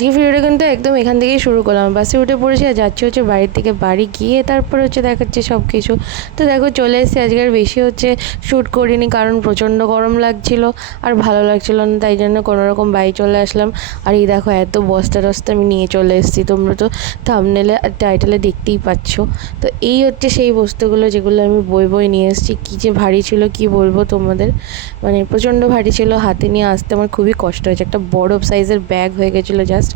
আজকে ভিডিওটা কিন্তু একদম এখান থেকেই শুরু করলাম। বাসে উঠে পড়েছি আর যাচ্ছি হচ্ছে বাড়ির থেকে, বাড়ি গিয়ে তারপর হচ্ছে দেখাচ্ছে সব কিছু। তো দেখো চলে এসেছি। আজকে আর বেশি হচ্ছে শ্যুট করিনি, কারণ প্রচণ্ড গরম লাগছিল আর ভালো লাগছিল না, তাই জন্য কোনোরকম বাড়ি চলে আসলাম। আর এই দেখো এত বস্তা টস্তা আমি নিয়ে চলে এসেছি, তোমরা তো থাম্বনেলে আর টাইটেলে দেখতেই পাচ্ছ। তো এই হচ্ছে সেই বস্তুগুলো যেগুলো আমি বই নিয়ে এসেছি। কী যে ভারী ছিল কি বলবো তোমাদের, মানে প্রচণ্ড ভারী ছিল, হাতে নিয়ে আসতে আমার খুবই কষ্ট হয়েছে। একটা বড় সাইজের ব্যাগ হয়ে গেছিলো জাস্ট।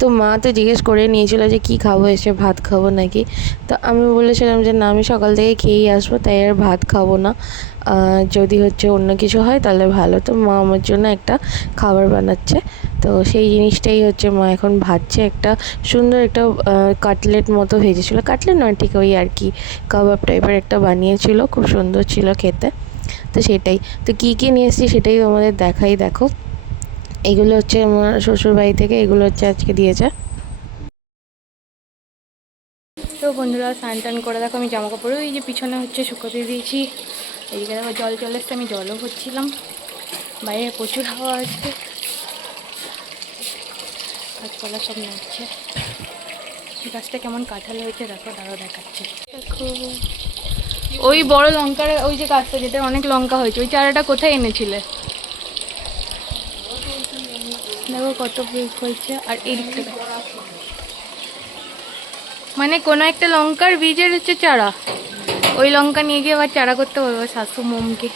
তো মা তো জিজ্ঞেস করে নিয়েছিল যে কি খাবো, এসে ভাত খাবো নাকি। তো আমি বলেছিলাম যে না, আমি সকাল থেকে খেয়েই আসবো, তাই আর ভাত খাবো না, যদি হচ্ছে অন্য কিছু হয় তাহলে ভালো। তো মা আমার জন্য একটা খাবার বানাচ্ছে। তো সেই জিনিসটাই হচ্ছে মা এখন ভাজছে। একটা সুন্দর একটা কাটলেট মতো ভেজেছিলো, কাটলেট নয় ঠিক ওই আর কি কাবাব টাইপের একটা বানিয়েছিল, খুব সুন্দর ছিল খেতে। তো সেটাই, তো কী কী নিয়ে এসেছি সেটাই তোমাদের দেখাই। দেখো এগুলো হচ্ছে আমার শ্বশুরবাড়ি থেকে, এগুলো হচ্ছে আজকে দিয়েছে। তো বন্ধুরা স্নান টান করে দেখো আমি জামা কাপড়ও এই যে পিছনে হচ্ছে শুকোতে দিয়েছি। এদিকে দেখো জল চলে এসছে, আমি জলও ভরছিলাম। বাইরে প্রচুর হাওয়া আসছে, গাছপালা সব নাচছে। গাছটা কেমন কাঁঠাল হয়েছে দেখো, দাঁড়াও দেখাচ্ছি। দেখো ওই বড় লঙ্কার ওই যে গাছটা যেটা অনেক লঙ্কা হয়েছে, ওই চারাটা কোথায় এনেছিলে? দেখো কত বীজ হয়েছে। আর এই দিকটা মানে কোনো একটা লঙ্কার বীজের হচ্ছে চারা, ওই লঙ্কা নিয়ে গিয়ে আবার চারা করতে বলবো শাশু মোমকে।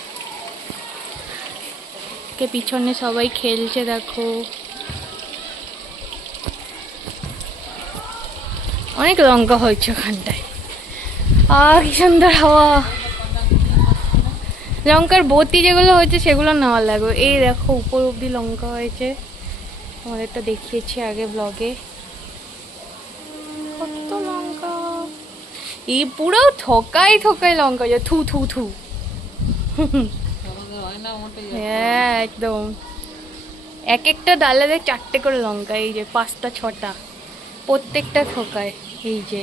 কে পিছনে সবাই খেলছে দেখো, অনেক লঙ্কা হয়েছে ওখানটায়। কি সুন্দর হাওয়া। লঙ্কার বতি যেগুলো হয়েছে সেগুলো নেওয়া লাগবে। এই দেখো উপর অব্দি লঙ্কা হয়েছে, আমাদেরটা দেখিয়েছি আগে ব্লগে। কত লঙ্কা, এই পুরো থকাই থকাই লঙ্কা, যে থু থু থু। হ্যাঁ একদম, এক একটা ডালে 4টে করে লঙ্কা, এই যে 5টা 6টা প্রত্যেকটা থোকায়। এই যে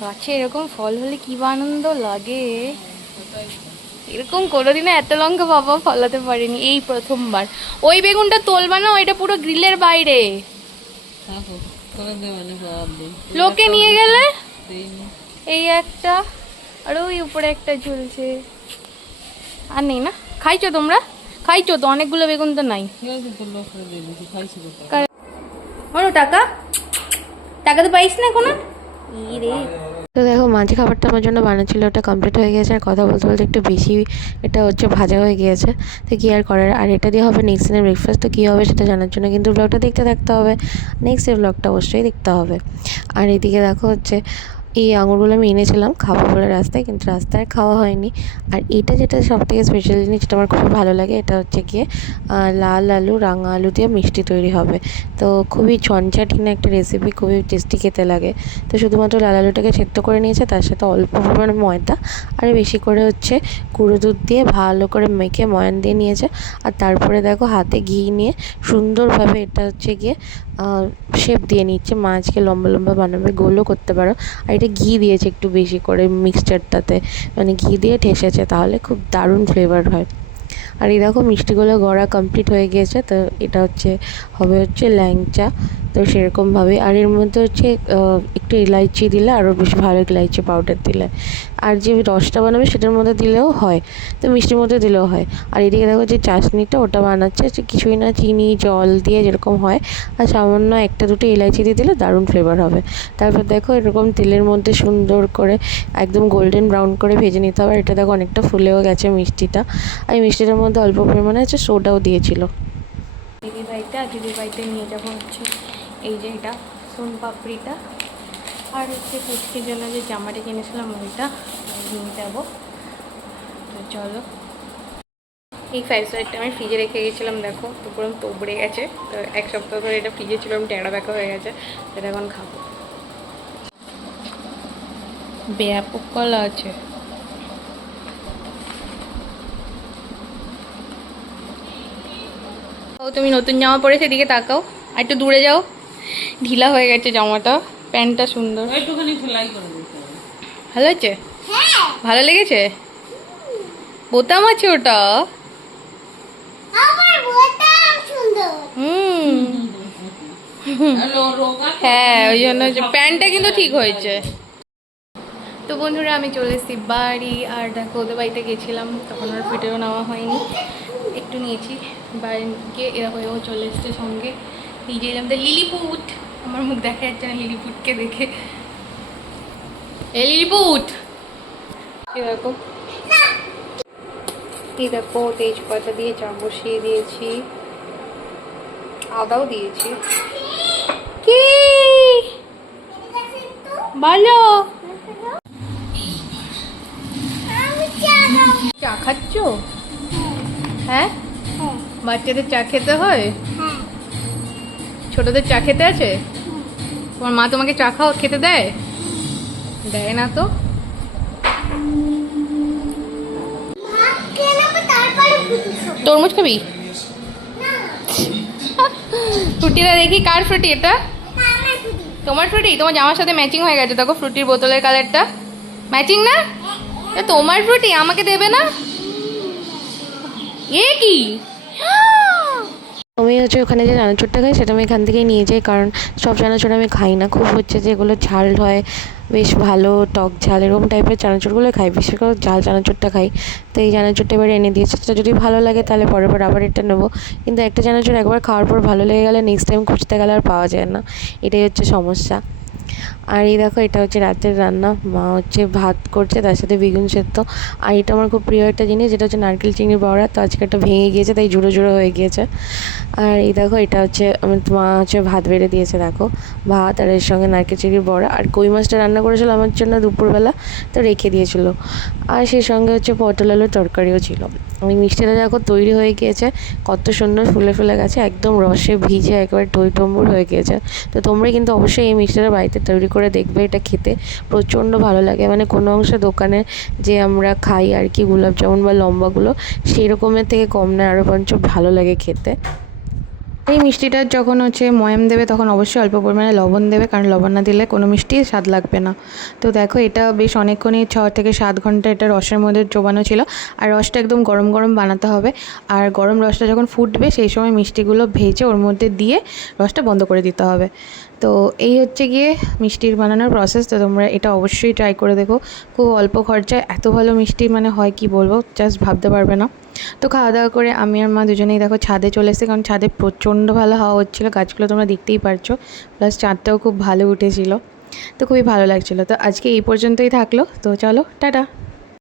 গাছে এরকম ফল হলে কি আনন্দ লাগে, এরকম কোনোদিনও এত লঙ্কা বাবা ফলাতে পারিনি, এই প্রথমবার। ওই বেগুনটা তোলবা না, ওইটা পুরো গ্রিলের বাইরে, লোকে নিয়ে গেলে। এই একটা, আর ওই উপরে একটা ঝুলছে। আর নেই না? খাইছো তোমরা? খাইছো তো, অনেকগুলো বেগুন তো নাই। টাকা টাকা তো পাইস না কোনো। তো দেখো মাঝে খাবারটা আমার জন্য বানাচ্ছিল, ওটা কমপ্লিট হয়ে গেছে। আর কথা বলতে বলতে একটু বেশি এটা হচ্ছে ভাজা হয়ে গিয়েছে, তো কী আর করার। আর এটা দিয়ে হবে নেক্সট দিনের ব্রেকফাস্ট। তো কী হবে সেটা জানার জন্য কিন্তু ব্লগটা দেখতে থাকতে হবে, নেক্সট ডে ব্লগটা অবশ্যই দেখতে হবে। আর এদিকে দেখো হচ্ছে এই আঙুরগুলো আমি এনেছিলাম খাবো বলে রাস্তায়, কিন্তু রাস্তায় খাওয়া হয়নি। আর এটা যেটা সবথেকে স্পেশাল জিনিস, যেটা আমার খুবই ভালো লাগে, এটা হচ্ছে গিয়ে লাল আলু রাঙা আলু দিয়ে মিষ্টি তৈরি হবে। তো খুবই ঝঞ্ঝাটিনা একটা রেসিপি, খুবই টেস্টি খেতে লাগে। তো শুধুমাত্র লাল আলুটাকে সেদ্ধ করে নিয়েছে, তার সাথে অল্প পরিমাণে ময়দা আর বেশি করে হচ্ছে গুঁড়ো দুধ দিয়ে ভালো করে মেখে ময়ান দিয়ে নিয়েছে। আর তারপরে দেখো হাতে ঘি নিয়ে সুন্দরভাবে এটা হচ্ছে গিয়ে শেপ দিয়ে নিচ্ছে। মাছকে লম্বা লম্বা বানাবে, গোলও করতে পারো। আর এটা ঘি দিয়েছে একটু বেশি করে মিক্সচারটাতে, মানে ঘি দিয়ে ঠেসেছে, তাহলে খুব দারুণ ফ্লেভার হয়। আর এই দেখো মিষ্টিগুলো গড়া কমপ্লিট হয়ে গিয়েছে। তো এটা হবে হচ্ছে ল্যাংচা, তো সেরকমভাবে। আর এর মধ্যে হচ্ছে একটু ইলাইচি দিলে আরও বেশি ভালো, ইলাইচি পাউডার দিলে। আর যে রসটা বানাবে সেটার মধ্যে দিলেও হয়, তো মিষ্টির মধ্যে দিলেও হয়। আর এদিকে দেখো যে চাশনিটা, ওটা বানাচ্ছে যে কিছুই না, চিনি জল দিয়ে যেরকম হয়, আর সামান্য 1-2 ইলাইচি দিয়ে দিলে দারুণ ফ্লেভার হবে। তারপর দেখো এরকম তেলের মধ্যে সুন্দর করে একদম গোল্ডেন ব্রাউন করে ভেজে নিতে হবে। এটা দেখো অনেকটা ফুলেও গেছে মিষ্টিটা। আর এই মিষ্টিটার মধ্যে অল্প পরিমাণে হচ্ছে সোডাও দিয়েছিল। দিদিভাইতে নিয়ে যাবো হচ্ছে এই যে এটা সোন পাপড়িটা, আর হচ্ছে পুচকির জন্য যে জামাটা কিনেছিলাম ওইটা নিয়ে যাবো। তো চলো, এই 5 স্টারটা আমি ফ্রিজে রেখে গেছিলাম, দেখো তো পুরো তোবড়ে গেছে। তো 1 সপ্তাহ ধরে এটা ফ্রিজে ছিল, আমি টেঁড়া ব্যাকা হয়ে গেছে, সেটা এখন খাবো। ব্যাপক কলা আছে। ও তুমি নতুন জামা পরে সেদিকে তাকাও, আর একটু দূরে যাও, ঢিলা হয়ে গেছে জামাটা। প্যান্টটা সুন্দর, ভালো হয়েছে, ভালো লেগেছে। বোতাম আছে ওটা, হ্যাঁ ওই জন্য প্যান্টটা কিন্তু ঠিক হয়েছে। তো বন্ধুরা আমি চলে এসেছি বাড়ি, আর দেখো ওদের বাড়িতে গেছিলাম তখন আর ভিডিও নেওয়া হয়নি, একটু নিয়েছি। বাড়ি গিয়ে এরা হয়েও চলে এসছে সঙ্গে, নিজে এলাম তো লিলিপুট, আমার মুখ দেখা যাচ্ছে না লিলিপুটকে দেখে। এ লিলিপুট, এই দেখো এই দেখো তেজপাতা দিয়ে চা বসিয়ে দিয়েছি, আদাও দিয়েছি। কি বলো, চা খাচ্ছ? হ্যাঁ বাচ্চাদের চা খেতে হয়, ছোটদের চা খেতে আছে? তোমার মা তোমাকে চা খেতে দেয়? দেয় না তো। তরমুজ খাবি? ফ্রুটিটা দেখি, কার ফ্রুটি এটা? তোমার ফ্রুটি? তোমার জামার সাথে ম্যাচিং হয়ে গেছে দেখো, ফ্রুটির বোতলের কালারটা ম্যাচিং না? তোমার ফ্রুটি আমাকে দেবে না? এ কি, আমি হচ্ছে ওখানে যে চানাচুরটা খাই সেটা আমি এখান থেকেই নিয়ে যাই, কারণ সব চানাচুর আমি খাই না, খুব হচ্ছে যেগুলো ঝাল হয় বেশ ভালো টক ঝাল এরকম টাইপের চানাচুরগুলো খাই, বিশেষ করে ঝাল চানাচুরটা খাই। তো এই চানাচুরটা এবার এনে দিয়েছে, সেটা যদি ভালো লাগে তাহলে পরের বার আবার এটা নেবো, কিন্তু একটা চানাচুর একবার খাওয়ার পর ভালো লেগে গেলে নেক্সট টাইম খুঁজতে গেলে আর পাওয়া যায় না, এটাই হচ্ছে সমস্যা। আর এই দেখো এটা হচ্ছে রাতের রান্না, মা হচ্ছে ভাত করছে তার সাথে বেগুন সেদ্ধ, আর এটা আমার খুব প্রিয় একটা জিনিস যেটা হচ্ছে নারকেল চিংড়ির বড়া, তো আজকে একটা ভেঙে গিয়েছে তাই জুড়ো জুড়ো হয়ে গিয়েছে। আর এই দেখো এটা হচ্ছে মা হচ্ছে ভাত বেড়ে দিয়েছে, দেখো ভাত আর এর সঙ্গে নারকেল চিংড়ির বড়া, আর কই মাছটা রান্না করেছিল আমার জন্য দুপুরবেলা, তো রেখে দিয়েছিল, আর সেই সঙ্গে হচ্ছে পটল আলুর তরকারিও ছিল। ওই মিষ্টিটা দেখো তৈরি হয়ে গিয়েছে, কত সুন্দর ফুলে ফুলে গেছে, একদম রসে ভিজে একেবারে টই টম্বুর হয়ে গিয়েছে। তো তোমরা কিন্তু অবশ্যই এই মিষ্টিটা বাড়িতে তৈরি করে দেখবে, এটা খেতে প্রচণ্ড ভালো লাগে, মানে কোনো অংশে দোকানে যে আমরা খাই আর কি গোলাপ জামুন বা লম্বাগুলো সেই রকমের থেকে কম নয়, আরও বরঞ্চ ভালো লাগে খেতে। এই মিষ্টিটার যখন হচ্ছে ময়াম দেবে তখন অবশ্যই অল্প পরিমাণে লবণ দেবে, কারণ লবণ না দিলে কোনো মিষ্টি স্বাদ লাগবে না। তো দেখো এটা বেশ অনেকক্ষণই 6 থেকে 7 ঘন্টা এটা রসের মধ্যে চোবানো ছিল, আর রসটা একদম গরম গরম বানাতে হবে, আর গরম রসটা যখন ফুটবে সেই সময় মিষ্টিগুলো ভেজে ওর মধ্যে দিয়ে রসটা বন্ধ করে দিতে হবে। তো এই হচ্ছে গিয়ে মিষ্টির বানানোর প্রসেস। তো তোমরা এটা অবশ্যই ট্রাই করে দেখো, খুব অল্প খরচায় এত ভালো মিষ্টি মানে হয় কি বলবো, জাস্ট ভাবতে পারবে না। তো খাওয়া দাওয়া করে আমি আর মা দুজনেই দেখো ছাদে চলে এসেছি, কারণ ছাদে প্রচণ্ড ভালো হাওয়া হচ্ছিলো, গাছগুলো তোমরা দেখতেই পারছো, প্লাস চাঁদটাও খুব ভালো উঠেছিল, তো খুবই ভালো লাগছিলো। তো আজকে এই পর্যন্তই থাকলো, তো চলো টাটা।